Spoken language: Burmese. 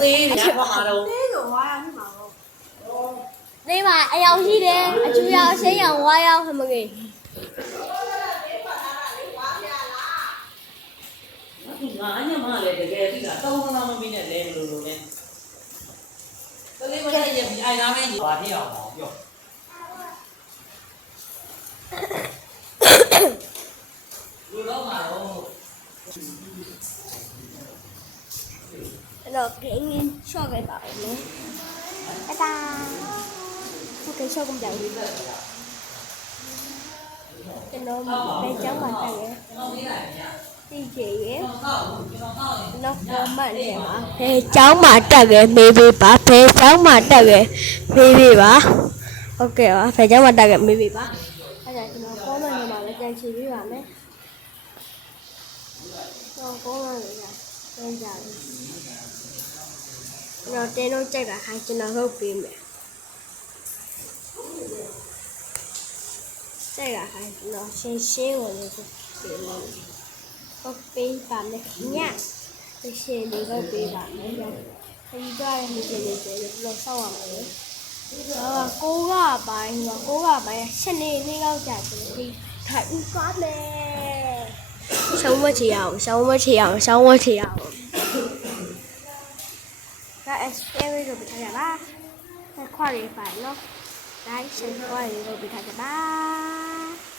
သေးတယ်ဘာမှတော့ သေးဆိုဝါရဖြစ်မှာပေါ့ ဒီမှာအယောင်ရှိတယ်အချူရောင်အရှင်းရောင်ဝါရောင်ဟမကြီး ငါညမလည်းတကယ်ပြီလားတောင်းတောင်းမပြီးနဲ့လဲမလို့လဲတလေးမနဲ့ရပြီအိုင်သားမဲကြီးဘာဖြစ်အောင်ပေါ့ပြောလူတော့မှာတော့ အဲ့တော့ဂိမ်းင်းရှော့ခဲ့ပါဦးနော်တတာဟုတ်ကဲ့ရှော့ကုန်ကြပြီကျွန်တော်ဘယ်ကျောင်းမှာတက်လဲ ကျွန်တော်မေးလိုက်ဗျာ သိကြရဲ့ ကျွန်တော်ကောက်ဘူး နောက်ပေါ်မှလည်းပါဘယ်ကျောင်းမှာတက်ခဲ့မေးပေးပါဘယ်ကျောင်းမှာတက်ခဲ့မေးပေးပါဟုတ်ကဲ့ပါဘယ်ကျောင်းမှာတက်ခဲ့မေးပေးပါအဲ့ဒါကျွန်တော်ကောမန့်ထဲမှာလည်းကြံချပေးပါမယ်တော့ကောမန့်လေးကတန်းကြတယ်ကျွန်တော်တင်းတော့ကြိုက်တာခိုင်းကျွန်တော်လုပ်ပေးမယ်ကြိုက်တာခိုင်းကျွန်တော်ရှင်းရှင်းဝင်လို့ပေးမယ်ဟုတ်ပေးပါမယ်ညရှင်းလေးလုပ်ပေးပါမယ်ဒီတော့လည်းဒီလိုကျေလို့ဆောက်ရမှာလေကိုကပိုင်းချက်နေနေတော့ကြာတယ်ဒီထိုင်ဦးသွားမယ်ရှောင်းမချီအောင်那 SPV 就不太了吧，那快点快咯，来先快点就不太了吧。